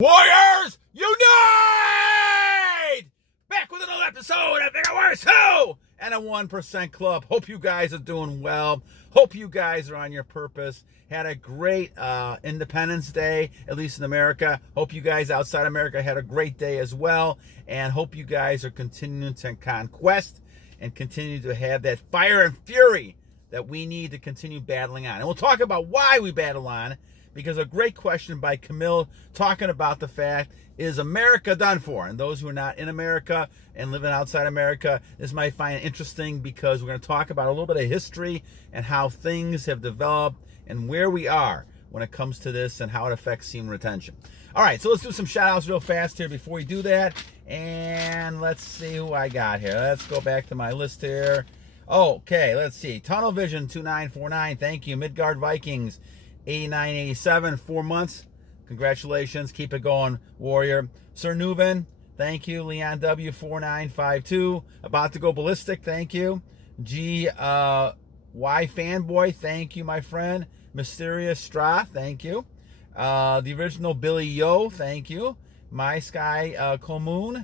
Warriors, unite! Back with another episode of Vigor Wars 2 and a 1% Club. Hope you guys are doing well. Hope you guys are on your purpose. Had a great Independence Day, at least in America. Hope you guys outside America had a great day as well. And hope you guys are continuing to conquest and continue to have that fire and fury that we need to continue battling on. And we'll talk about why we battle on, because a great question by Kamil talking about the fact, is America done for? And those who are not in America and living outside America, this might find interesting because we're going to talk about a little bit of history and how things have developed and where we are when it comes to this and how it affects semen retention. All right, so let's do some shout outs real fast here before we do that. And let's see who I got here. Let's go back to my list here. Okay, let's see. Tunnelvision 2949, thank you. Midgard Vikings 8987, 4 months. Congratulations. Keep it going, warrior. Sir Noonan, thank you. Leon W 4952. About to go ballistic, thank you. GWIIFANBOY, thank you, my friend. Mysteriousstra, thank you. The original Billy Yo, thank you. My Sky Kamil,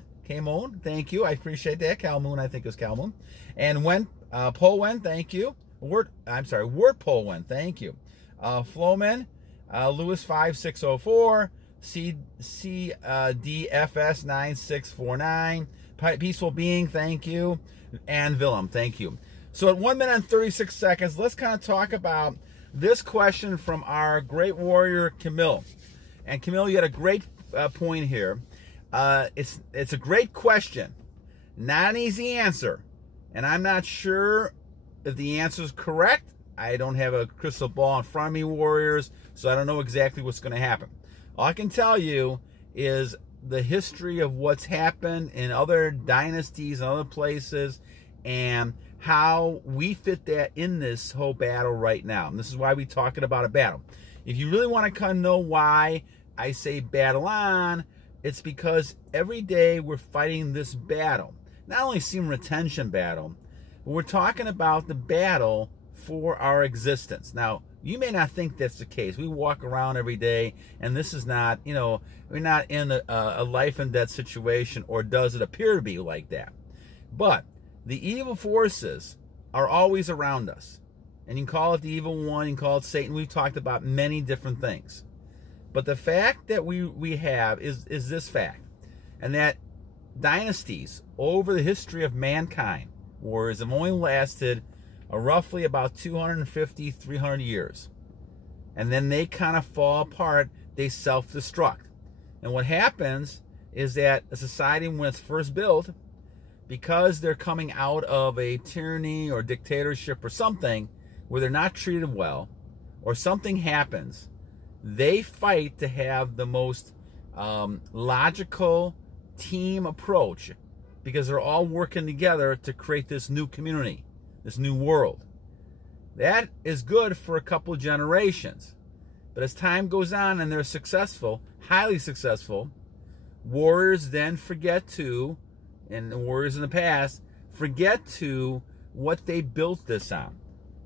thank you. I appreciate that. Calmoon, I think it was Calmoon. And Polwen, thank you. Wert Polwen, thank you. Flaumann, Lewis 5604, cdfs 9649, Peaceful Being, thank you, and Villem, thank you. So at 1 minute and 36 seconds, let's kind of talk about this question from our great warrior Kamil. And Kamil, you had a great point here. It's a great question, not an easy answer, and I'm not sure if the answer is correct. I don't have a crystal ball in front of me, warriors, so I don't know exactly what's going to happen. All I can tell you is the history of what's happened in other dynasties and other places and how we fit that in this whole battle right now. And this is why we're talking about a battle. If you really want to kind of know why I say battle on, it's because every day we're fighting this battle. Not only semen retention battle, but we're talking about the battle for our existence. Now, you may not think that's the case. We walk around every day, and this is not, we're not in a life and death situation, or does it appear to be like that? But the evil forces are always around us. And you can call it the evil one, you can call it Satan. We've talked about many different things. But the fact that we have is this fact, and that dynasties over the history of mankind, wars, have only lasted roughly about 250, 300 years. And then they kind of fall apart, they self-destruct. And what happens is that a society, when it's first built, because they're coming out of a tyranny or dictatorship or something where they're not treated well, or something happens, they fight to have the most logical team approach, because they're all working together to create this new community, this new world. That is good for a couple of generations. But as time goes on and they're successful, highly successful, warriors then forget to, and the warriors in the past, forget to what they built this on.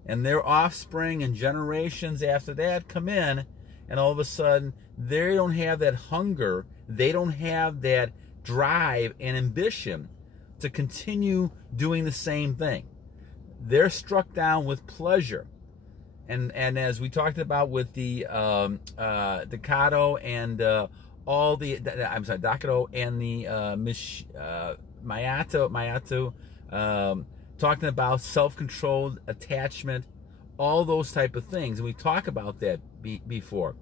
And their offspring and generations after that come in, and all of a sudden, they don't have that hunger, they don't have that drive and ambition to continue doing the same thing. They're struck down with pleasure, and as we talked about with the Dakado and Dakado and the Mayato, talking about self-controlled attachment, all those type of things, and we talk about that before.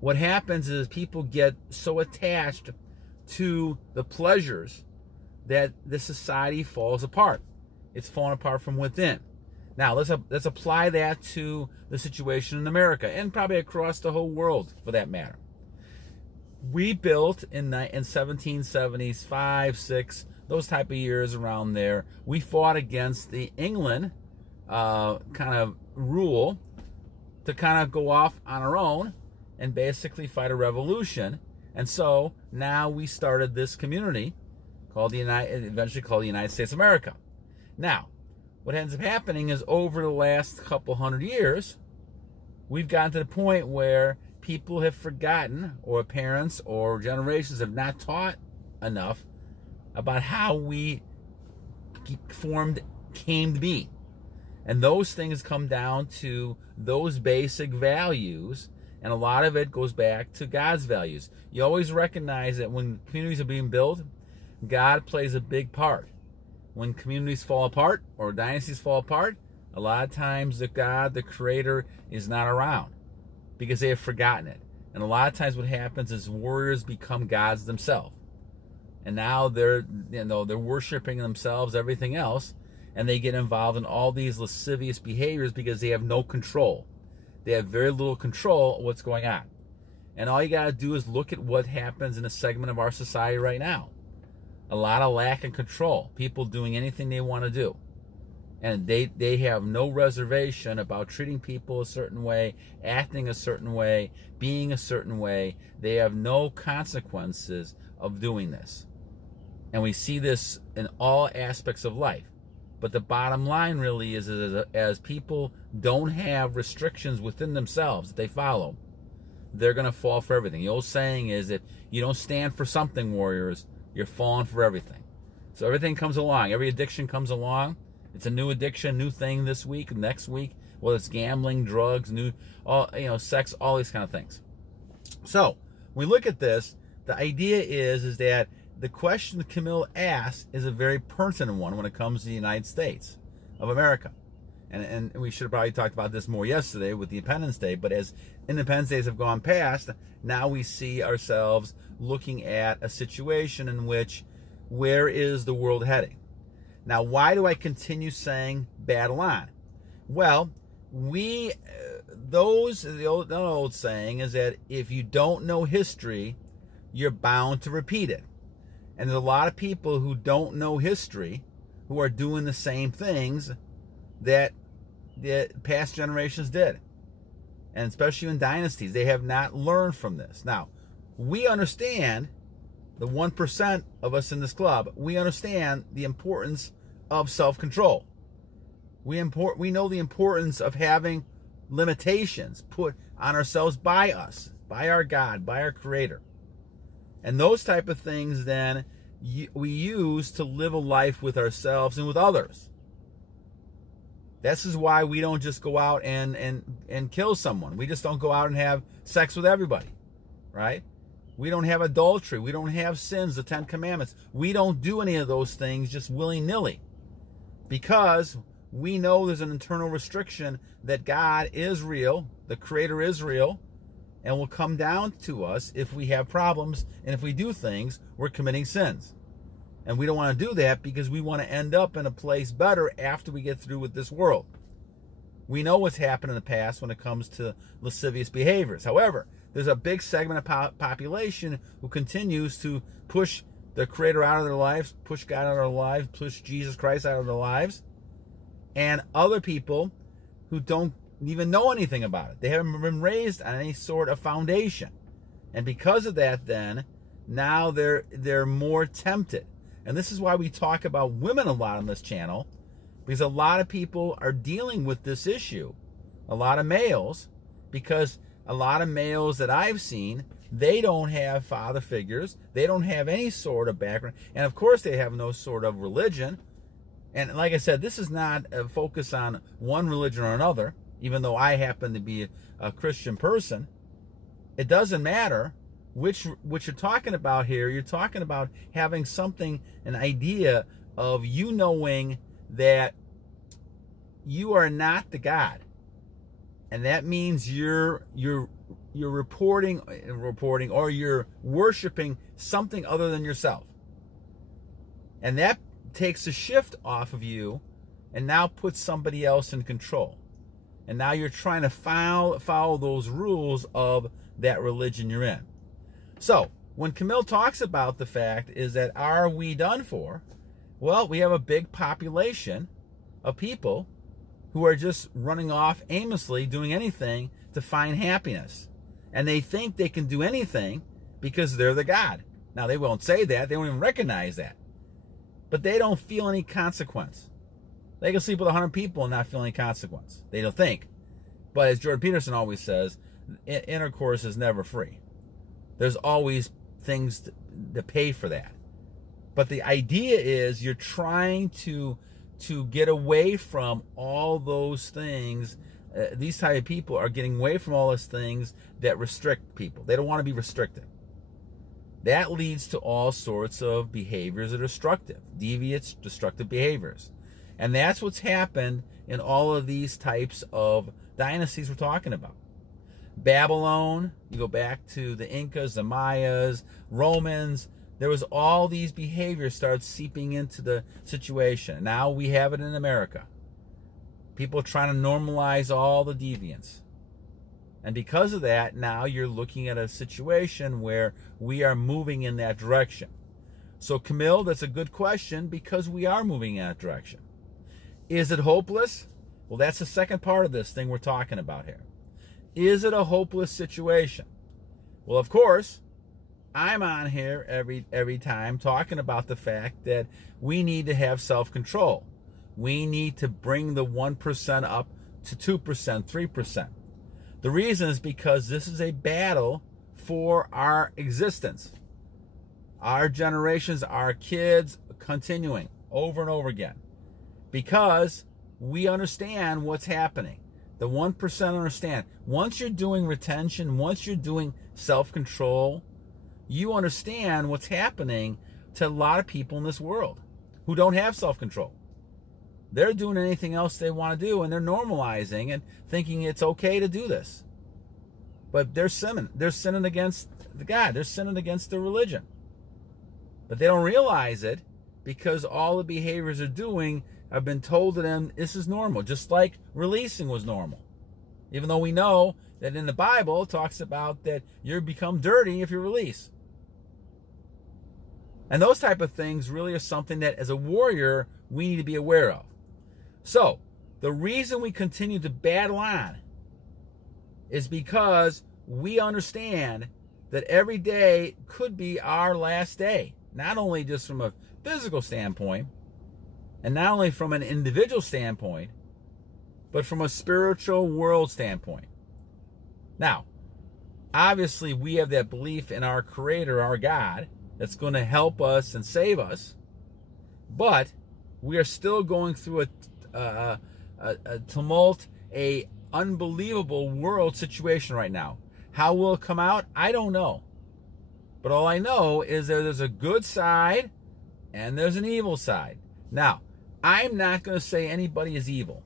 What happens is people get so attached to the pleasures that the society falls apart. It's falling apart from within. Now, let's apply that to the situation in America, and probably across the whole world, for that matter. We built in 1770s, 5, 6, those type of years around there. We fought against the England kind of rule to kind of go off on our own and basically fight a revolution. And so now we started this community called eventually called the United States of America. Now, what ends up happening is over the last couple hundred years, we've gotten to the point where people have forgotten, or parents or generations have not taught enough about how we came to be. And those things come down to those basic values, and a lot of it goes back to God's values. You always recognize that when communities are being built, God plays a big part. When communities fall apart or dynasties fall apart, a lot of times the God, the Creator, is not around because they have forgotten it. And a lot of times what happens is warriors become gods themselves. And now they're worshiping themselves, everything else, and they get involved in all these lascivious behaviors because they have no control. They have very little control of what's going on. And all you got to do is look at what happens in a segment of our society right now. A lot of lack of control. People doing anything they want to do. And they have no reservation about treating people a certain way, acting a certain way, being a certain way. They have no consequences of doing this. And we see this in all aspects of life. But the bottom line really is as people don't have restrictions within themselves that they follow, they're going to fall for everything. The old saying is, if you don't stand for something, warriors, you're falling for everything. So everything comes along. Every addiction comes along. It's a new addiction, new thing this week, next week. Well, it's gambling, drugs, sex, all these kind of things. So when we look at this, the idea is that the question that Kamil asked is a very pertinent one when it comes to the United States of America. And we should have probably talked about this more yesterday with the Independence Day, but as Independence Days have gone past, now we see ourselves looking at a situation in which, where is the world heading? Now, why do I continue saying battle on? Well, the old saying is that if you don't know history, you're bound to repeat it. And there's a lot of people who don't know history who are doing the same things that the past generations did. And especially in dynasties, they have not learned from this. Now, we understand, the 1% of us in this club, we understand the importance of self-control. We know the importance of having limitations put on ourselves by us, by our God, by our Creator. And those type of things then we use to live a life with ourselves and with others. This is why we don't just go out and kill someone. We just don't go out and have sex with everybody, right? We don't have adultery. We don't have sins, the 10 Commandments. We don't do any of those things just willy-nilly, because we know there's an internal restriction that God is real, the Creator is real, and will come down to us if we have problems, and if we do things, we're committing sins. And we don't want to do that because we want to end up in a place better after we get through with this world. We know what's happened in the past when it comes to lascivious behaviors. However, there's a big segment of population who continues to push the Creator out of their lives, push God out of their lives, push Jesus Christ out of their lives, and other people who don't even know anything about it. They haven't been raised on any sort of foundation. And because of that, then, now they're more tempted. And this is why we talk about women a lot on this channel, because a lot of people are dealing with this issue. A lot of males, because a lot of males that I've seen, they don't have father figures. They don't have any sort of background. And of course, they have no sort of religion. And like I said, this is not a focus on one religion or another, even though I happen to be a Christian person. It doesn't matter which you're talking about here. You're talking about having something, an idea of you knowing that you are not the God. And that means you're reporting or you're worshiping something other than yourself. And that takes a shift off of you and now puts somebody else in control. And now you're trying to follow those rules of that religion you're in. So, when Kamil talks about the fact is that, are we done for? Well, we have a big population of people who are just running off aimlessly, doing anything to find happiness. And they think they can do anything because they're the God. Now, they won't say that. They don't even recognize that. But they don't feel any consequence. They can sleep with 100 people and not feel any consequence. They don't think. But as Jordan Peterson always says, intercourse is never free. There's always things to pay for that. But the idea is you're trying to get away from all those things. These type of people are getting away from all those things that restrict people. They don't want to be restricted. That leads to all sorts of behaviors that are destructive, deviant, destructive behaviors. And that's what's happened in all of these types of dynasties we're talking about. Babylon, you go back to the Incas, the Mayas, Romans, there was all these behaviors started seeping into the situation. Now we have it in America. People are trying to normalize all the deviance. And because of that, now you're looking at a situation where we are moving in that direction. So, Kamil, that's a good question because we are moving in that direction. Is it hopeless? Well, that's the second part of this thing we're talking about here. Is it a hopeless situation? Well, of course, I'm on here every time talking about the fact that we need to have self-control. We need to bring the 1% up to 2%, 3%. The reason is because this is a battle for our existence. Our generations, our kids, continuing over and over again. Because we understand what's happening. The 1% understand. Once you're doing retention, once you're doing self-control, you understand what's happening to a lot of people in this world who don't have self-control. They're doing anything else they want to do, and they're normalizing and thinking it's okay to do this. But they're sinning. They're sinning against the God. They're sinning against their religion. But they don't realize it because all the behaviors they're doing have been told to them this is normal, just like releasing was normal. Even though we know that in the Bible it talks about that you become dirty if you release. And those type of things really are something that as a warrior we need to be aware of. So, the reason we continue to battle on is because we understand that every day could be our last day. Not only just from a physical standpoint, and not only from an individual standpoint, but from a spiritual world standpoint. Now, obviously we have that belief in our Creator, our God, that's going to help us and save us, but we are still going through a tumult, a unbelievable world situation right now. How will it come out? I don't know. But all I know is that there's a good side and there's an evil side. Now, I'm not going to say anybody is evil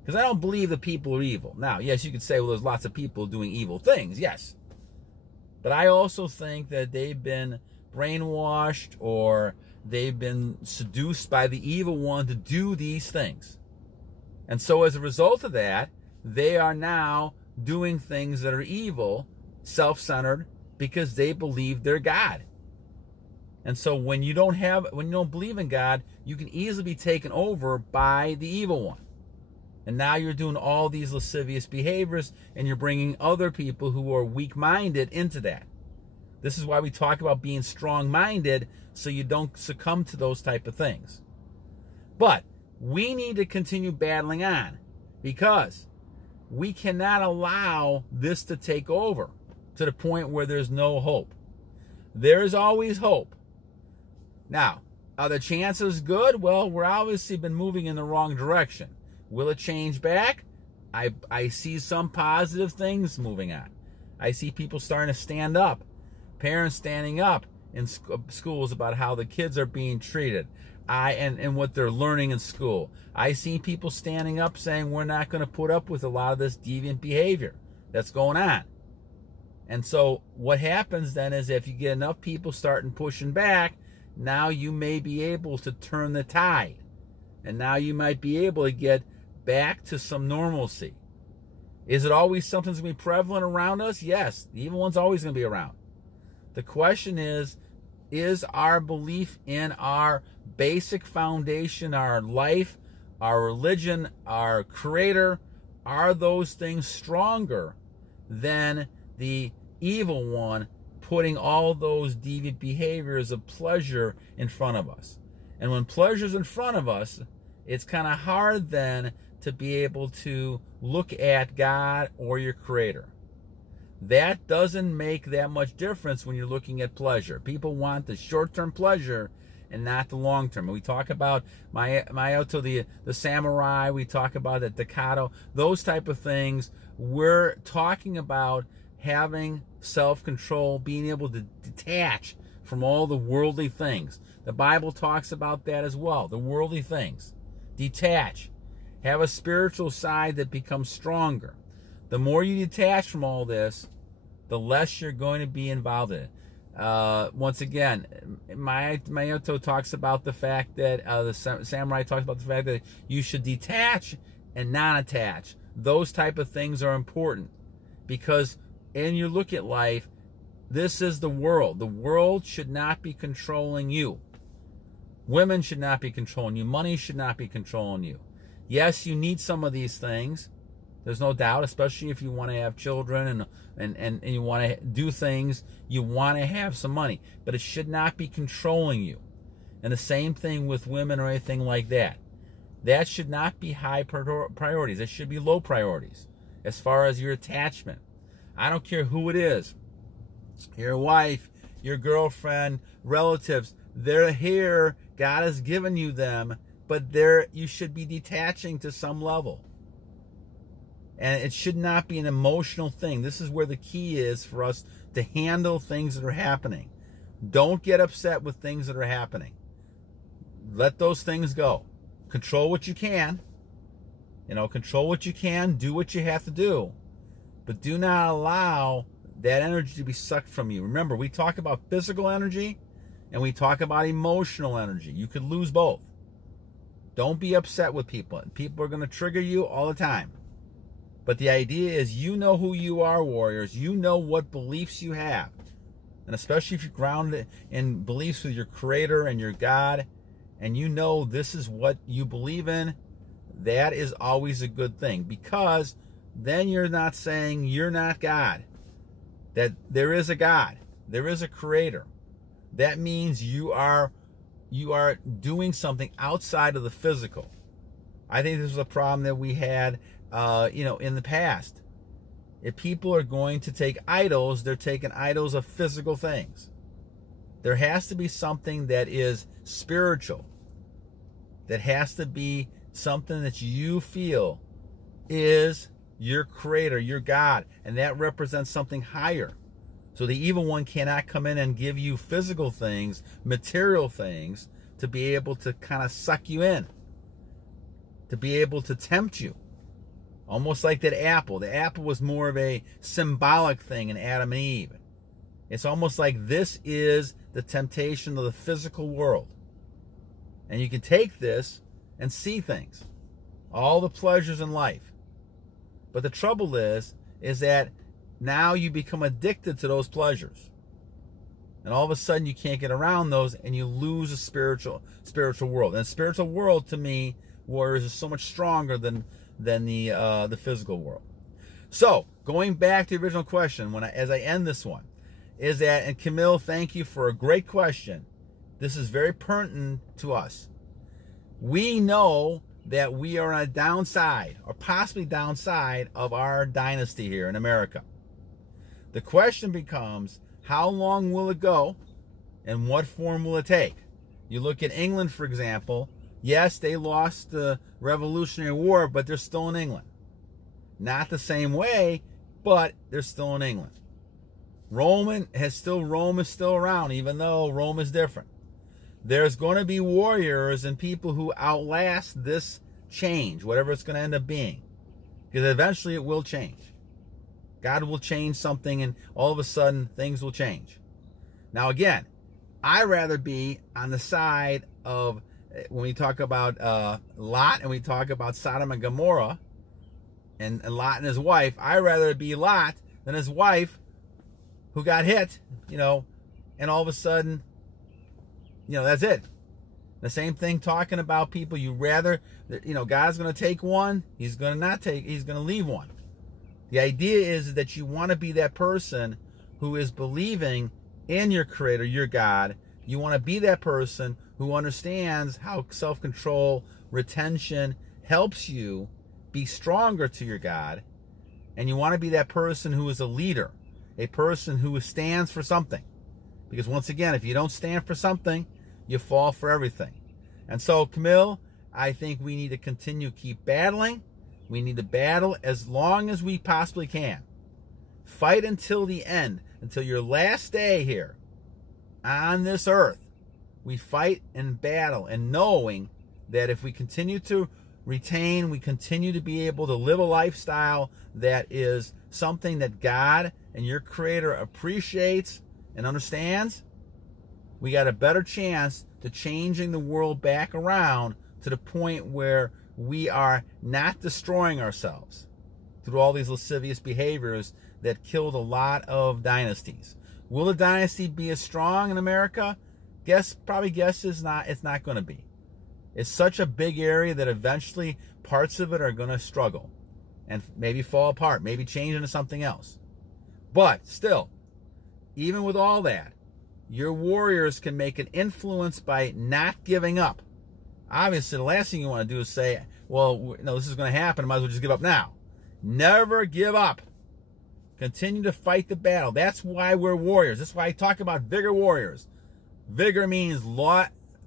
because I don't believe that people are evil. Now, yes, you could say, well, there's lots of people doing evil things. Yes. But I also think that they've been brainwashed or they've been seduced by the evil one to do these things. And so as a result of that, they are now doing things that are evil, self-centered, because they believe they're God. And so when you don't believe in God, you can easily be taken over by the evil one. And now you're doing all these lascivious behaviors and you're bringing other people who are weak-minded into that. This is why we talk about being strong-minded so you don't succumb to those type of things. But we need to continue battling on because we cannot allow this to take over to the point where there's no hope. There is always hope. Now, are the chances good? Well, we're obviously been moving in the wrong direction. Will it change back? I see some positive things moving on. I see people starting to stand up. Parents standing up in schools about how the kids are being treated. And what they're learning in school. I see people standing up saying we're not going to put up with a lot of this deviant behavior that's going on. And so what happens then is if you get enough people starting pushing back, now you may be able to turn the tide. And now you might be able to get back to some normalcy. Is it always something that's going to be prevalent around us? Yes, the evil one's always going to be around. The question is our belief in our basic foundation, our life, our religion, our Creator, are those things stronger than the evil one putting all those deviant behaviors of pleasure in front of us? And when pleasure's in front of us, it's kind of hard then to be able to look at God or your Creator. That doesn't make that much difference when you're looking at pleasure. People want the short-term pleasure and not the long-term. We talk about Mayoto, the samurai. We talk about the Dakado. Those type of things. We're talking about having self-control, being able to detach from all the worldly things. The Bible talks about that as well, the worldly things. Detach. Have a spiritual side that becomes stronger. The more you detach from all this, the less you're going to be involved in it. Once again, Mayoto talks about the fact that, the samurai talks about the fact that you should detach and non-attach. Those type of things are important because in your look at life, this is the world. The world should not be controlling you. Women should not be controlling you. Money should not be controlling you. Yes, you need some of these things. There's no doubt, especially if you want to have children and you want to do things, you want to have some money. But it should not be controlling you. And the same thing with women or anything like that. That should not be high priorities. It should be low priorities as far as your attachment. I don't care who it is. Your wife, your girlfriend, relatives, they're here. God has given you them, but you should be detaching to some level. And it should not be an emotional thing. This is where the key is for us to handle things that are happening. Don't get upset with things that are happening. Let those things go. Control what you can. Control what you can. Do what you have to do. But do not allow that energy to be sucked from you. Remember, we talk about physical energy and we talk about emotional energy. You could lose both. Don't be upset with people. People are going to trigger you all the time. But the idea is you know who you are, warriors. You know what beliefs you have. And especially if you're grounded in beliefs with your Creator and your God, and you know this is what you believe in, that is always a good thing. Because then you're not saying you're not God. That there is a God. There is a Creator. That means you are doing something outside of the physical. I think this was a problem that we had in the past. If people are going to take idols, they're taking idols of physical things. There has to be something that is spiritual. That has to be something that you feel is your Creator, your God, and that represents something higher. So the evil one cannot come in and give you physical things, material things, to be able to kind of suck you in, to be able to tempt you. Almost like that apple. The apple was more of a symbolic thing in Adam and Eve. It's almost like this is the temptation of the physical world. And you can take this and see things. All the pleasures in life. But the trouble is that now you become addicted to those pleasures. And all of a sudden you can't get around those and you lose a spiritual world. And the spiritual world, to me, warriors, is so much stronger than the physical world. So, going back to the original question, as I end this one, is that, and Kamil, thank you for a great question. This is very pertinent to us. We know that we are on a downside, or possibly downside, of our dynasty here in America. The question becomes, how long will it go, and what form will it take? You look at England, for example. Yes, they lost the Revolutionary War, but they're still in England. Not the same way, but they're still in England. Rome is still around, even though Rome is different. There's going to be warriors and people who outlast this change, whatever it's going to end up being. Because eventually it will change. God will change something and all of a sudden things will change. Now again, I'd rather be on the side of, when we talk about Lot and we talk about Sodom and Gomorrah and Lot and his wife, I'd rather be Lot than his wife who got hit, and all of a sudden, that's it. The same thing talking about people. You rather, God's going to take one, he's going to leave one. The idea is that you want to be that person who is believing in your Creator, your God. You want to be that person who understands how self-control, retention helps you be stronger to your God. And you want to be that person who is a leader, a person who stands for something. Because once again, if you don't stand for something, you fall for everything. And so, Kamil, I think we need to continue, keep battling. We need to battle as long as we possibly can. Fight until the end, until your last day here on this earth. We fight and battle, and knowing that if we continue to retain, we continue to be able to live a lifestyle that is something that God and your Creator appreciates and understands, we got a better chance to changing the world back around to the point where we are not destroying ourselves through all these lascivious behaviors that killed a lot of dynasties. Will the dynasty be as strong in America? Probably guess it's not going to be. It's such a big area that eventually parts of it are going to struggle and maybe fall apart, maybe change into something else. But still, even with all that, your warriors can make an influence by not giving up. Obviously, the last thing you want to do is say, well, no, this is going to happen, I might as well just give up now. Never give up. Continue to fight the battle. That's why we're warriors. That's why I talk about Vigor warriors. Vigor means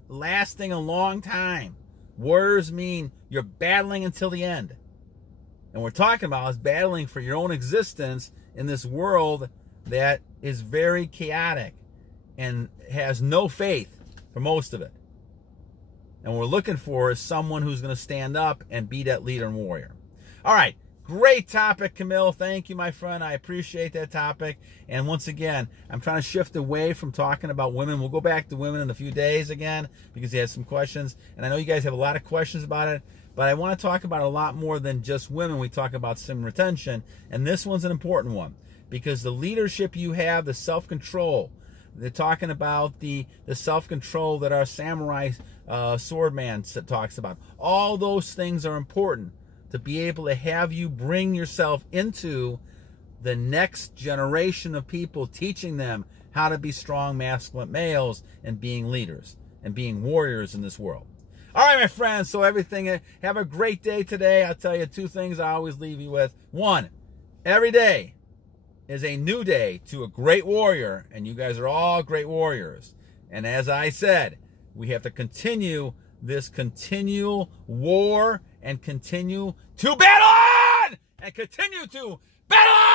lasting a long time. Warriors mean you're battling until the end. And we're talking about is battling for your own existence in this world that is very chaotic and has no faith for most of it. And what we're looking for is someone who's going to stand up and be that leader and warrior. All right. Great topic, Kamil. Thank you, my friend. I appreciate that topic. And once again, I'm trying to shift away from talking about women. We'll go back to women in a few days again because he has some questions. And I know you guys have a lot of questions about it, but I want to talk about a lot more than just women. We talk about semen retention, and this one's an important one because the leadership you have, the self-control, they're talking about the self-control that our samurai swordman talks about. All those things are important to be able to have you bring yourself into the next generation of people, teaching them how to be strong, masculine males and being leaders and being warriors in this world. All right, my friends, so everything, have a great day today. I'll tell you two things I always leave you with. One, every day is a new day to a great warrior, and you guys are all great warriors. And as I said, we have to continue this continual war and continue to battle on! And continue to battle on!